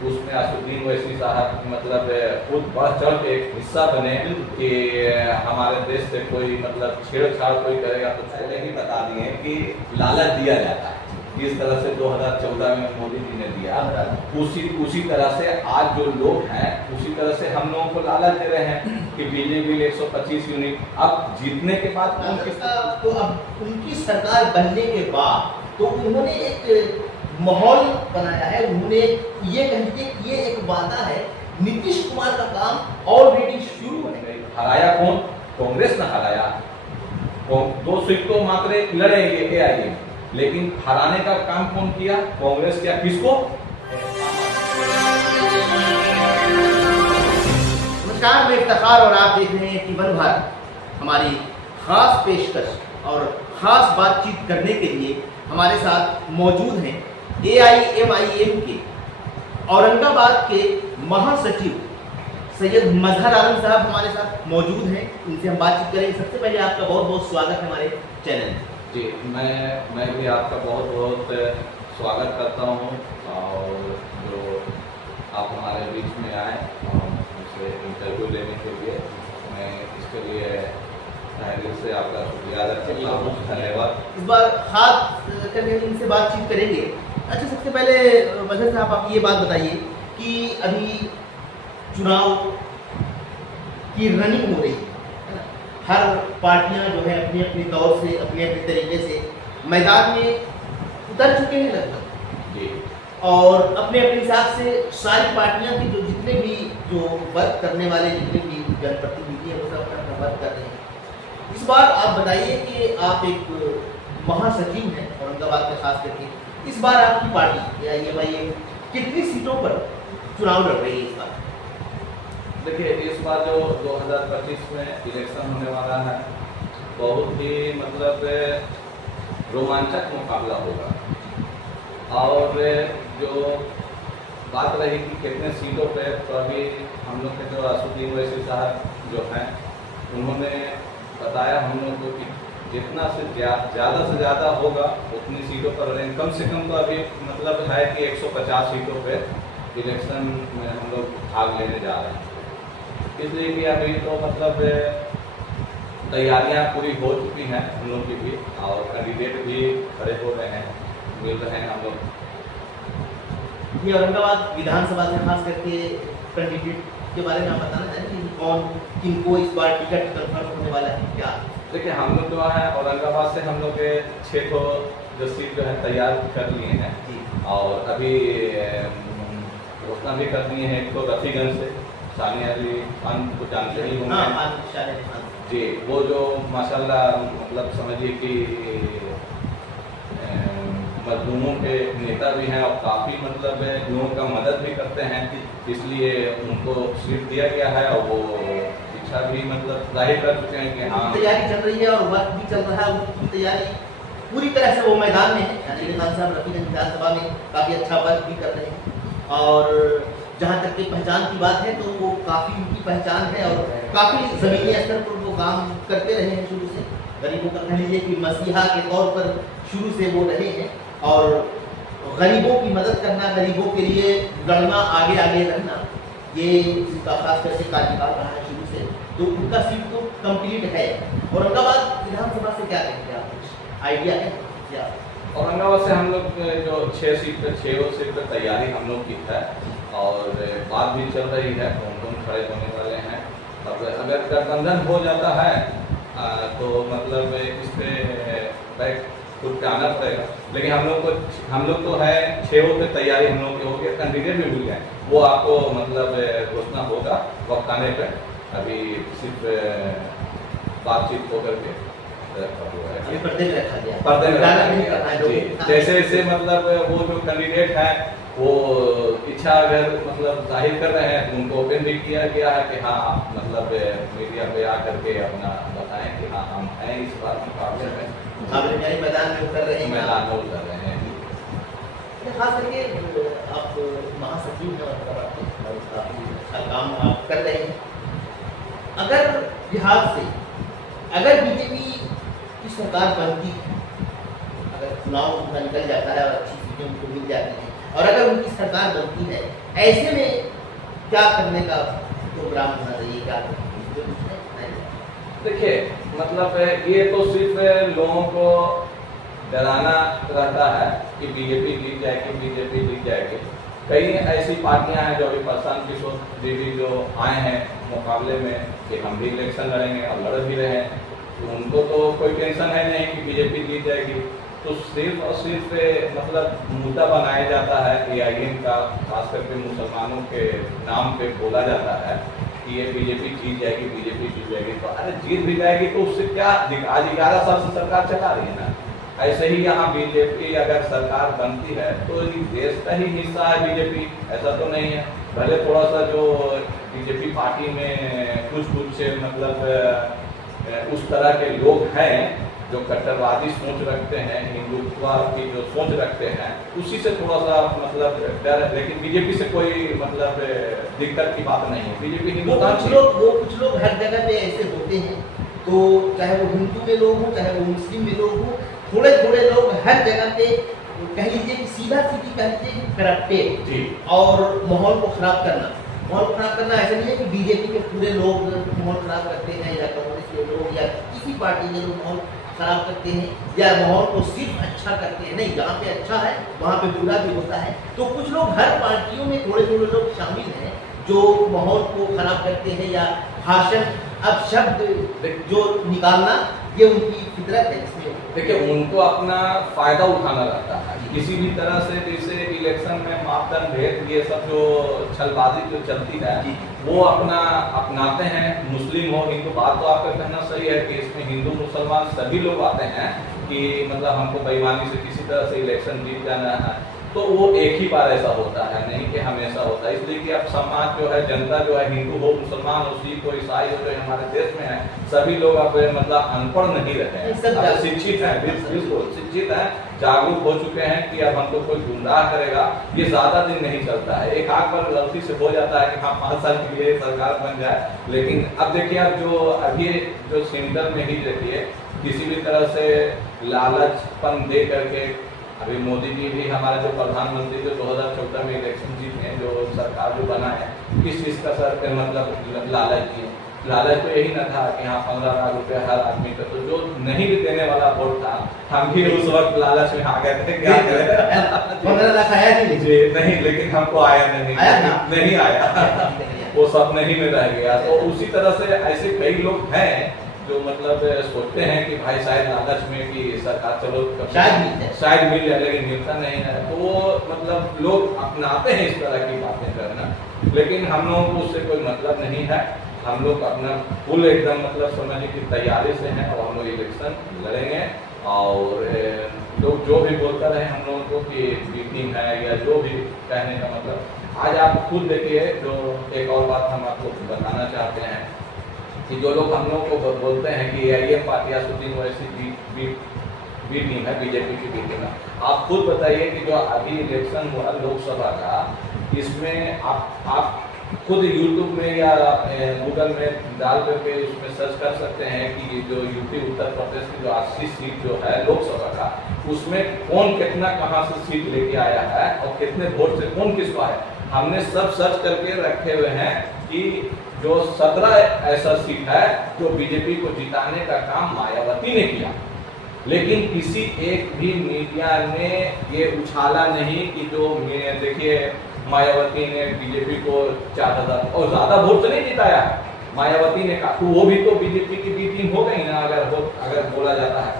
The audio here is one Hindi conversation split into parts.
उसमें असुद्दीन ओवैसी साहब मतलब खुद बढ़ चढ़ के एक हिस्सा बने कि हमारे देश से कोई मतलब छेड़छाड़ कोई करेगा तो पहले ही बता दिए कि लालच दिया जाता है। जिस तरह से 2014 में मोदी जी ने दिया, उसी तरह से आज जो लोग हैं उसी तरह से हम लोगों को लालच दे रहे हैं कि बिजली बिल 125 यूनिट। अब जीतने के बाद तो अब उनकी सरकार बनने के बाद तो उन्होंने एक माहौल बनाया है, उन्होंने ये कह दिया कि ये एक वादा है, नीतीश कुमार का काम ऑलरेडी शुरू है। हराया कौन? कांग्रेस ने हराया। 2 सीट तो मात्र लड़ेंगे AIA, लेकिन हराने का काम कौन किया? कांग्रेस किया। किसको? नमस्कार, मैं इफ्तिखार और आप देख रहे हैं टीवन भारत। हमारी खास पेशकश और खास बातचीत करने के लिए हमारे साथ मौजूद हैं AIMIM के औरंगाबाद के महासचिव सैयद मजहर आलम साहब हमारे साथ मौजूद हैं। इनसे हम बातचीत करेंगे। सबसे पहले आपका बहुत बहुत स्वागत है हमारे चैनल में। जी, मैं भी आपका बहुत बहुत स्वागत करता हूँ और जो आप हमारे बीच में आए मुझसे इंटरव्यू लेने के लिए, मैं इसके लिए तहे से आपका शुक्रिया अदा करता हूँ। धन्यवाद। इस बार खास करके इनसे बातचीत करेंगे। अच्छा, सबसे पहले मजहर साहब आप ये बात बताइए कि अभी चुनाव की रनिंग हो रही है ना, हर पार्टियां जो है अपने अपने तौर से अपने अपने तरीके से मैदान में उतर चुके हैं लगभग जी, और अपने अपने हिसाब से सारी पार्टियां की जो जितने भी जो वर्क करने वाले जितने भी जनप्रतिनिधि हैं वो सब अपना वर्क कर रहे हैं। इस बार आप बताइए कि आप एक महासचिव हैं औरंगाबाद में, खास करके इस बार आपकी पार्टी AIMIM कितनी सीटों पर चुनाव लड़ रही है इस बार? देखिए, इस बार जो 2025 में इलेक्शन होने वाला है बहुत ही मतलब रोमांचक मुकाबला होगा। और जो बात रही कि कितने सीटों पे, तो अभी हम लोग के जो असुद्दीन ओवैसी साहब जो हैं उन्होंने बताया हम लोग को कि जितना से ज़्यादा होगा उतनी सीटों पर रहेंगे। कम से कम तो अभी मतलब है कि 150 सीटों पे इलेक्शन में हम लोग भाग लेने जा रहे हैं। इसलिए कि अभी तो मतलब तैयारियां पूरी हो चुकी हैं हम लोग की भी, और कैंडिडेट भी खड़े हो रहे हैं, मिल रहे हैं हम लोग। ये औरंगाबाद विधानसभा से खास करके कैंडिडेट के बारे में आप बताना चाहेंगे, कौन किनको इस बार टिकट कंफर्म होने वाला है क्या? देखिए, हम लोग जो है औरंगाबाद से हम लोग के 6 जो सीट जो है तैयार कर लिए हैं और अभी घोषणा भी कर दिए हैं। एक तो रफीगंज से सानिया अली खान को जानते ही होंगे जी, वो जो माशाल्लाह मतलब समझिए कि मजलूमों के नेता भी हैं और काफ़ी मतलब लोगों का मदद भी करते हैं, इसलिए उनको सीट दिया गया है और वो इच्छा भी मतलब जाहिर कर चुके हैं कि हाँ तैयारी चल रही है और वर्क भी चल रहा है। उनकी तैयारी पूरी तरह से वो मैदान में है, यानी खान साहब रफीगंज विधानसभा में काफ़ी अच्छा वर्क भी कर रहे हैं। और जहाँ तक कि पहचान की बात है तो वो काफ़ी उनकी पहचान है और काफ़ी ज़मीनी स्तर पर वो काम करते रहे हैं शुरू से। गरीबों का कह लीजिए कि मसीहा के तौर पर शुरू से वो रहे हैं और गरीबों की मदद करना, गरीबों के लिए लड़ना, आगे आगे रहना, ये उनका खास करके कार्यकाल रहा है शुरू से। तो उनका सीट तो कंप्लीट है। औरंगाबाद विधानसभा से क्या कहेंगे आप, कुछ आइडिया है क्या? औरंगाबाद से हम लोग जो 6 सीट पे तैयारी हम लोग की है और बात भी चल रही है, कौन खड़े होने वाले हैं। अब अगर गठबंधन हो जाता है तो मतलब इस पे खुद पे आना पड़ेगा, लेकिन हम लोग तो है 6 पे तैयारी हम लोग की हो गई। कैंडिडेट भी मिल गए, वो आपको मतलब घोषणा होगा वक्त आने पर। अभी सिर्फ बातचीत होकर के पर्दे में रखा गया, पर्दे में रखा गया। जैसे जैसे मतलब वो जो कैंडिडेट है वो इच्छा अगर मतलब जाहिर कर रहे हैं तो उनको ओपन भी किया गया है कि हाँ आप मतलब मीडिया पे आकर के अपना बताएं कि हाँ हम हैं इस बार मुकाबले में, मैदान में उतर रहे हैं। मैदान में उतर रहे हैं। खास करके आप महासचिव हैं और काफ़ी अच्छा काम आप कर रहे हैं। अगर बिहार से अगर बीजेपी की सरकार बनती है, अगर चुनाव निकल जाता है और अच्छी सीटें उनको मिल जाती हैं, और अगर उनकी सरकार बनती है, ऐसे में क्या करने का प्रोग्राम होना चाहिए, क्या देखिए मतलब ये तो सिर्फ लोगों को डराना रहता है कि बीजेपी जीत जाएगी, बीजेपी जीत जाएगी। कई ऐसी पार्टियां हैं जो अभी प्रशांत किशोर जी भी जो आए हैं मुकाबले में कि हम भी इलेक्शन लड़ेंगे और लड़ भी रहे हैं, तो उनको तो कोई टेंशन है नहीं कि बीजेपी जीत जाएगी। तो सिर्फ और सिर्फ मतलब मुद्दा बनाया जाता है AIM का, खास करके मुसलमानों के नाम पे बोला जाता है कि ये बीजेपी जीत जाएगी, बीजेपी जीत जाएगी। तो अरे जीत भी जाएगी तो उससे क्या, आज 11 साल से सरकार चला रही है ना। ऐसे ही यहाँ बीजेपी अगर सरकार बनती है तो देश का ही हिस्सा है बीजेपी, ऐसा तो नहीं है। पहले थोड़ा सा जो बीजेपी पार्टी में कुछ मतलब उस तरह के लोग हैं जो कट्टरवादी सोच रखते हैं, हिंदुत्व की जो सोच रखते हैं, उसी से थोड़ा सा मतलब डर है। लेकिन बीजेपी से कोई मतलब दिक्कत की बात नहीं है। बीजेपी हिंदुस्तान कुछ लोग हर जगह पे ऐसे होते हैं, तो चाहे वो हिंदू में लोग हों, चाहे वो मुस्लिम में लोग हों, थोड़े थोड़े लोग हर जगह पे कह लीजिए कि सीधा सीधी कह लीजिए कि करप्टेड और माहौल को खराब करना। माहौल खराब करना ऐसा नहीं है कि बीजेपी के पूरे लोग माहौल खराब करते हैं या कांग्रेस के लोग या किसी पार्टी के लोग माहौल खराब करते हैं या माहौल को सिर्फ अच्छा करते हैं। नहीं, जहाँ पे अच्छा है वहाँ पे बुरा भी होता है। तो कुछ लोग हर पार्टियों में थोड़े थोड़े लोग शामिल हैं जो माहौल को खराब करते हैं या भाषण अपशब्द जो निकालना, ये उनकी फितरत है। इसमें देखिए उनको अपना फायदा उठाना रहता है किसी भी तरह से। जैसे इलेक्शन में मापदंड भेद ये सब जो छलबाजी जो चलती है वो अपना अपनाते हैं। मुस्लिम हो हिंदू, बात तो आपका कहना सही है कि इसमें हिंदू मुसलमान सभी लोग आते हैं कि मतलब हमको बेईमानी से किसी तरह से इलेक्शन जीत जाना है। तो वो एक ही बार ऐसा होता है, नहीं कि हमेशा होता है। इसलिए कि अब समाज जो है, जनता जो है, हिंदू हो, मुसलमान हो, सिख हो, ईसाई हो, जो हमारे देश में है, सभी लोग अब मतलब अनपढ़ नहीं रहे हैं, शिक्षित हैं, बिल्कुल शिक्षित हैं, जागरूक हो चुके हैं कि अब हमको कोई गुमराह करेगा ये ज्यादा दिन नहीं चलता है। एक आध बार गलती से हो जाता है कि हाँ 5 साल के लिए सरकार बन जाए, लेकिन अब देखिए अब जो अभी जो सेंटर में ही देखिए किसी भी तरह से लालचपन दे करके, अभी मोदी जी भी हमारे जो प्रधानमंत्री जो 2014 में इलेक्शन जीते, जो सरकार जो बना है, किस चीज़ का सर मतलब लालच दिए। लालच तो यही ना था कि हाँ 15 लाख रुपया हर आदमी का, तो जो नहीं भी देने वाला वोट था हम भी उस वक्त लालच में आ गए थे। क्या करें 15 लाख आया नहीं, लेकिन हमको आया नहीं आया वो सपने ही में रह गया। तो उसी तरह से ऐसे कई लोग हैं जो मतलब सोचते हैं कि भाई शायद लालच में कि सरकार चलो शायद मिल जाए, लेकिन मिलता नहीं है। तो वो मतलब लोग अपनाते हैं इस तरह की बातें करना, लेकिन हम लोगों को उससे कोई मतलब नहीं है। हम लोग अपना फुल एकदम मतलब समझने की तैयारी से हैं और हम लोग इलेक्शन लड़ेंगे। और लोग जो भी बोलता रहे हम लोगों को कि बीटिंग है या जो भी कहने का मतलब, आज आप खुद देखिए। जो एक और बात हम आपको बताना चाहते हैं कि जो लोग हम लोग को बोलते हैं कि AIM party Asaduddin Owaisi B team है, बीजेपी की बी टीम है, आप खुद बताइए कि जो अभी इलेक्शन हुआ लोकसभा का, इसमें आप खुद यूट्यूब में या गूगल में डाल करके उसमें सर्च कर सकते हैं कि जो यूपी उत्तर प्रदेश की जो 80 सीट जो है लोकसभा का, उसमें कौन कितना कहाँ से सीट लेके आया है और कितने वोट से कौन किसको आया। हमने सब सर्च करके रखे हुए हैं कि जो 17 ऐसा सीट है जो बीजेपी को जिताने का काम मायावती ने किया, लेकिन किसी एक भी मीडिया ने ये उछाला नहीं कि जो देखिए मायावती ने बीजेपी को 4000 और ज्यादा वोट से नहीं जिताया मायावती ने कहा, तो वो भी तो बीजेपी की बी टीम हो गई ना अगर बोला जाता है।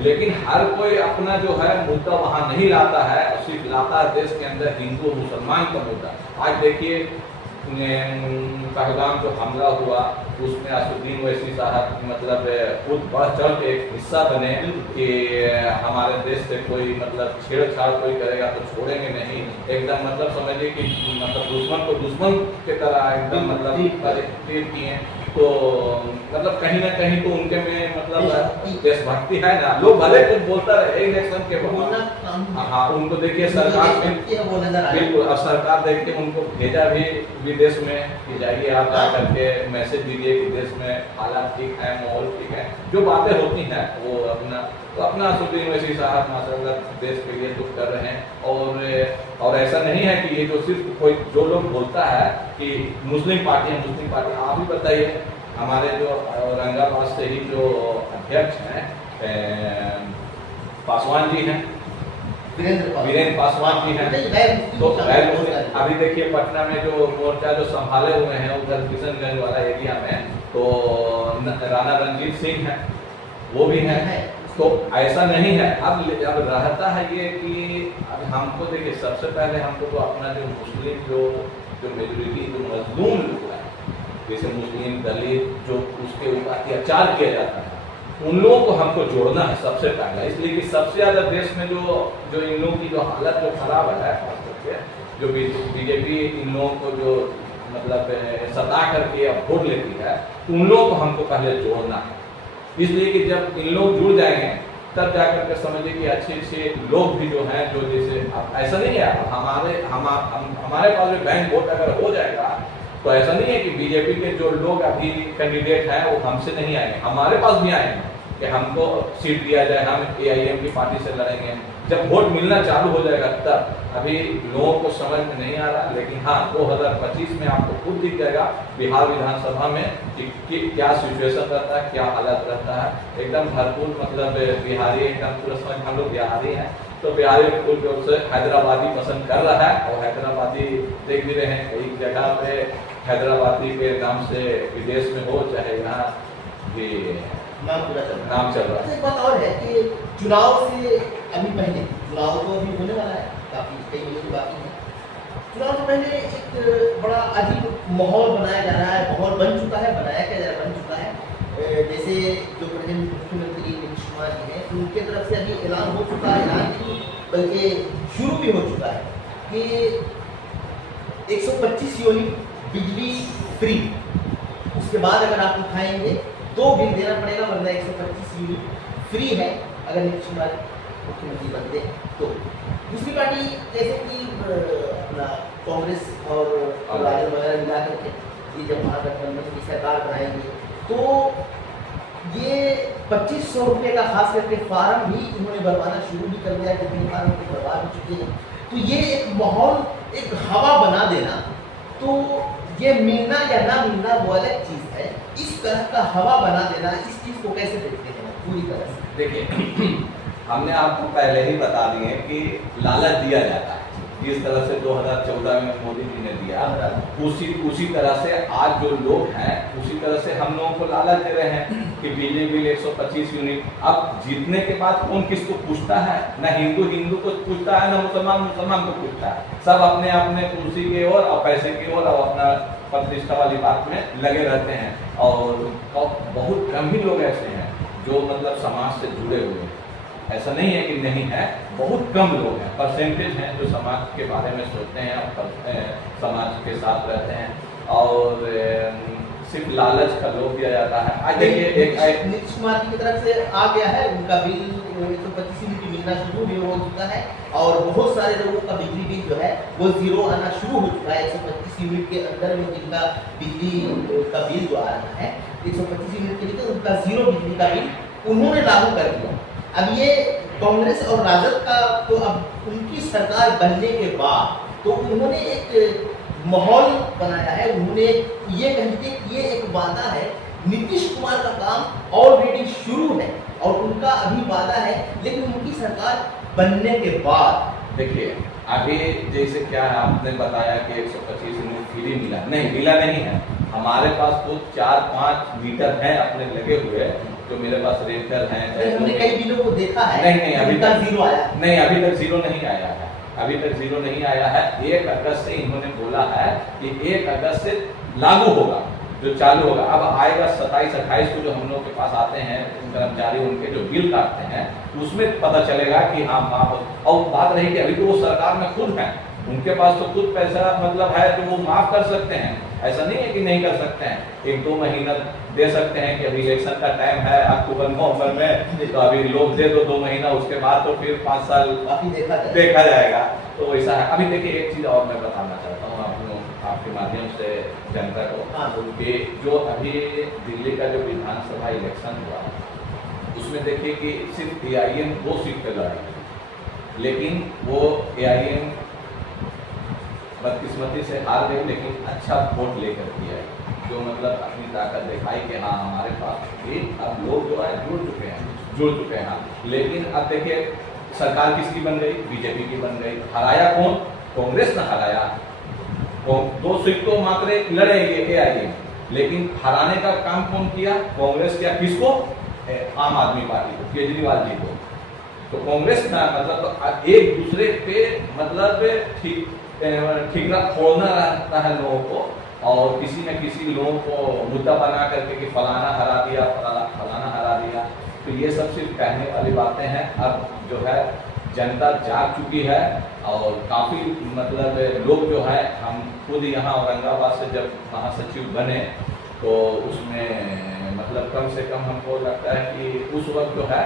लेकिन हर कोई अपना जो है मुद्दा वहां नहीं लाता है, सिर्फ लाता है देश के अंदर हिंदू मुसलमान का मुद्दा। आज देखिए पहलगाम जो हमला हुआ उसमें असुद्दीन ओवैसी साहब मतलब खुद बढ़ चढ़ के एक हिस्सा बने कि हमारे देश से कोई मतलब छेड़छाड़ कोई करेगा तो छोड़ेंगे नहीं। एकदम मतलब समझिए कि मतलब दुश्मन को दुश्मन के तरह एकदम मतलब ट्रीट किए। तो मतलब कहीं ना कहीं तो उनके में मतलब देशभक्ति है ना। लोग भले कुछ बोलता रहे इलेक्शन के बाद, हाँ उनको देखिए सरकार बिल्कुल, अब सरकार देख के उनको भेजा भी विदेश में कि जाइए आप जा करके मैसेज दीजिए कि देश में हालात ठीक है, माहौल ठीक है, जो बातें होती हैं वो अपना तो अपना सुप्रीम वैसी साहब माशाल्लाह देश के लिए कुछ कर रहे हैं। और ऐसा नहीं है कि ये जो सिर्फ कोई जो लोग बोलता है कि मुस्लिम पार्टी, आप ही बताइए, हमारे जो औरंगाबाद से ही जो अध्यक्ष हैं पासवान जी हैं, वीरेंद्र पासवान जी हैं, तो अभी देखिए पटना में जो मोर्चा जो संभाले हुए हैं उधर किशनगंज वाला एरिया में, तो राणा रंजीत सिंह हैं, वो भी हैं। तो ऐसा नहीं है। अब रहता है ये कि अब हमको देखिए, सबसे पहले हमको तो अपना जो मुस्लिम जो मेजोरिटी जो मजलूम लोग हैं, जैसे मुस्लिम दलित जो उसके ऊपर अत्याचार किया जाता है, उन लोगों को हमको जोड़ना है सबसे पहला। इसलिए कि सबसे ज़्यादा देश में जो इन लोगों की जो हालत जो खराब है, खास करके जो बीजेपी इन लोगों को जो मतलब सता करके अब वोट लेती है, तो उन लोगों को हमको पहले जोड़ना है। इसलिए कि जब इन लोग जुड़ जाएंगे तब जाकर के समझिए कि अच्छे लोग भी जो हैं, जो जैसे ऐसा नहीं है हमारे पास में बैंक वोट अगर हो जाएगा तो ऐसा नहीं है कि बीजेपी के जो लोग अभी कैंडिडेट हैं वो हमसे नहीं आएंगे, हमारे पास भी आएंगे कि हमको सीट दिया जाए, हम AIM की पार्टी से लड़ेंगे। जब वोट मिलना चालू हो जाएगा तब, अभी लोगों को समझ में नहीं आ रहा, लेकिन हाँ 2025 में आपको खुद दिख जाएगा बिहार विधानसभा में कि क्या सिचुएशन रहता है, क्या हालत रहता है। एकदम भरपूर मतलब बिहारी, एकदम पूरा समझ हम लोग बिहारी हैं, तो बिहारी फुल जोर से हैदराबादी पसंद कर रहा है। और हैदराबादी देख भी रहे हैं कई जगह पे, हैदराबादी के नाम से विदेश में हो चाहे यहाँ भी नाम चल रहा है। एक बात और है कि चुनाव से अभी पहले, चुनाव तो अभी होने वाला है, काफी कई महीने बाकी है, चुनाव से पहले एक बड़ा अजीब माहौल बनाया जा रहा है, माहौल बन चुका है, बनाया क्या जा रहा है, बन चुका है। जैसे जो मुख्यमंत्री नीतीश कुमार जी हैं, उनके तरफ से अभी ऐलान हो चुका है, ऐलान नहीं बल्कि शुरू भी हो चुका है कि 125 यूनिट बिजली फ्री, उसके बाद अगर आप उठाएंगे तो बिल देना पड़ेगा, वरना 125 यूनिट फ्री है अगर नीतीश कुमार मुख्यमंत्री बनते हैं तो। दूसरी पार्टी जैसे कि अपना कांग्रेस और राजद वगैरह मिला करके ये जब महागठबंधन की सरकार बनाएंगे तो ये 2500 रुपये का खास करके फार्म भी इन्होंने भरवाना शुरू भी कर दिया, जितने फार्म के भरवा भी चुके हैं। तो ये एक माहौल, एक हवा बना देना, तो ये मिलना या ना मिलना वो अलग चीज़ है, इस तरह का हवा बना देना, इस चीज़ को कैसे देखते हैं पूरी तरह से? देखिए हमने आपको पहले ही बता दिए कि लालच दिया जाता है, जिस तरह से 2014 में मोदी जी ने दिया, उसी तरह से आज जो लोग हैं उसी तरह से हम लोगों को लालच दे रहे हैं कि बिजली बिल 125 यूनिट। अब जीतने के बाद कौन किसको पूछता है? ना हिंदू को पूछता है, ना मुसलमान को पूछता है। सब अपने अपने कुर्सी की ओर और पैसे की ओर और अपना प्रतिष्ठा वाली बात में लगे रहते हैं। और बहुत कम ही लोग ऐसे हैं जो मतलब समाज से जुड़े हुए हैं। ऐसा नहीं है कि नहीं है, बहुत कम लोग हैं, परसेंटेज हैं जो समाज के बारे में सोचते हैं और समाज के साथ रहते हैं। और सिर्फ लालच का लोभ दिया जाता है। आज देखिए नीतीश कुमार की तरफ से आ गया है, उनका बिल 125 यूनिट मिलना शुरू भी हो चुका है और बहुत सारे लोगों का बिजली बिल जो है वो जीरो आना शुरू हो चुका है। 125 यूनिट के अंदर में जिनका बिजली का बिल जो आ रहा है 125 यूनिट के लिए, उनका जीरो बिजली का बिल उन्होंने लागू कर दिया। अब ये कांग्रेस और राजद का तो अब उनकी सरकार बनने के बाद तो उन्होंने एक माहौल बनाया है, उन्होंने ये कह दिया कि ये एक वादा है, नीतीश कुमार का काम ऑलरेडी शुरू है और उनका अभी वादा है, लेकिन उनकी सरकार बनने के बाद देखिए अभी जैसे क्या है, आपने बताया कि 125 यूनिट फ्री मिला, नहीं मिला नहीं है। हमारे पास तो 4-5 मीटर हैं अपने लगे हुए, जो मेरे पास रेंटर हैं। हमने कई बिलों को देखा है, नहीं अभी तक जीरो आया नहीं, अभी तक जीरो नहीं आया है, अभी तक जीरो नहीं आया है। 1 अगस्त से इन्होंने बोला है कि 1 अगस्त से लागू होगा, जो चालू होगा। अब आएगा 27-28 को जो हम लोग के पास आते हैं कर्मचारी, उनके जो बिल काटते हैं उसमें पता चलेगा कि हाँ माफ। और बात रही कि अभी तो वो सरकार में खुद है, उनके पास तो खुद पैसा मतलब है तो वो माफ कर सकते हैं। ऐसा नहीं है कि नहीं कर सकते हैं, 1-2 महीना दे सकते हैं कि अभी इलेक्शन का टाइम है अक्टूबर नवंबर में, तो अभी लोग दे दो 2 महीना, उसके बाद तो फिर 5 साल देखा जाएगा। तो ऐसा है। अभी देखिए एक चीज़ और मैं बताना चाहता हूँ आपके माध्यम से जनता को, कि जो अभी दिल्ली का जो विधानसभा इलेक्शन हुआ उसमें देखिए कि सिर्फ AIM 2 सीट पे लड़ी, लेकिन वो AIM बदकिस्मती से हार गई, लेकिन अच्छा वोट लेकर के आई, जो मतलब अपनी ताकत दिखाई कि हाँ हमारे पास भी अब लोग जो है जुड़ चुके हैं। लेकिन अब देखिए सरकार किसकी बन गई, BJP की बन गई। हराया कौन, कांग्रेस ने हराया। 2 सीट तो मात्र लड़ेंगे AIM, लेकिन हराने का काम कौन किया, कांग्रेस किया। किसको, आम आदमी पार्टी को, केजरीवाल जी को। तो कांग्रेस ना मतलब एक दूसरे पे मतलब ठीकरा खोलना रहता है लोगों को, और किसी न किसी लोगों को मुद्दा बना करके कि फलाना हरा दिया, फलाना हरा दिया। तो ये सब सिर्फ कहने वाली बातें हैं। अब जो है जनता जाग चुकी है, और काफ़ी मतलब लोग जो है, हम खुद यहाँ औरंगाबाद से जब महासचिव बने तो उसमें मतलब कम से कम हमको लगता है कि उस वक्त जो है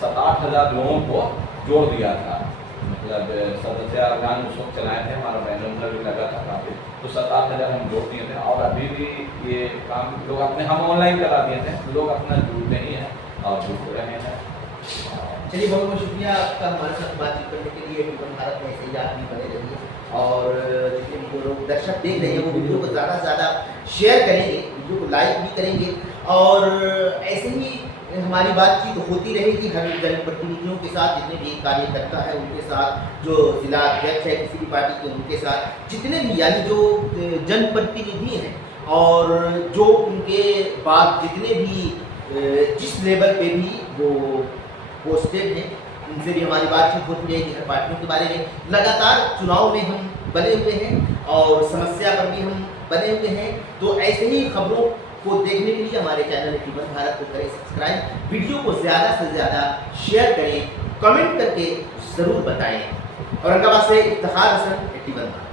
7-8 हज़ार लोगों को जोड़ दिया था। मतलब सदस्य अभियान उस वक्त चलाए थे, हमारा बैनर भी लगा था काफ़ी, तो 7-8 हज़ार हम जोड़ दिए थे। और अभी भी ये काम लोग अपने हम ऑनलाइन करा दिए थे, लोग अपना जुड़ते ही हैं और जुड़ रहे हैं। चलिए, बहुत बहुत शुक्रिया आपका हमारे साथ बातचीत करने के लिए। एटीवन भारत में ऐसे ही आप भी बने रहिए, और जितने भी लोग दर्शक देख रहे हैं वो वीडियो को ज़्यादा से ज़्यादा शेयर करेंगे, वीडियो को लाइक भी करेंगे, और ऐसे ही हमारी बातचीत होती रहेगी हर जनप्रतिनिधियों के साथ, जितने भी कार्यकर्ता है उनके साथ, जो जिला अध्यक्ष है किसी भी पार्टी के उनके साथ, जितने भी यानी जो जनप्रतिनिधि हैं और जो उनके बाद जितने भी जिस लेवल पे भी वो पोस्टेड हैं, उनसे भी हमारी बातचीत होती रहेगी हर पार्टियों के बारे में। लगातार चुनाव में हम बने हुए हैं और समस्या पर भी हम बने हुए हैं, तो ऐसे ही खबरों को देखने के लिए हमारे चैनल एटीवन भारत को करें सब्सक्राइब, वीडियो को ज़्यादा से ज़्यादा शेयर करें, कमेंट करके ज़रूर बताएं। औरंगाबाद से इफ्तिखार हसन, एटीवन भारत।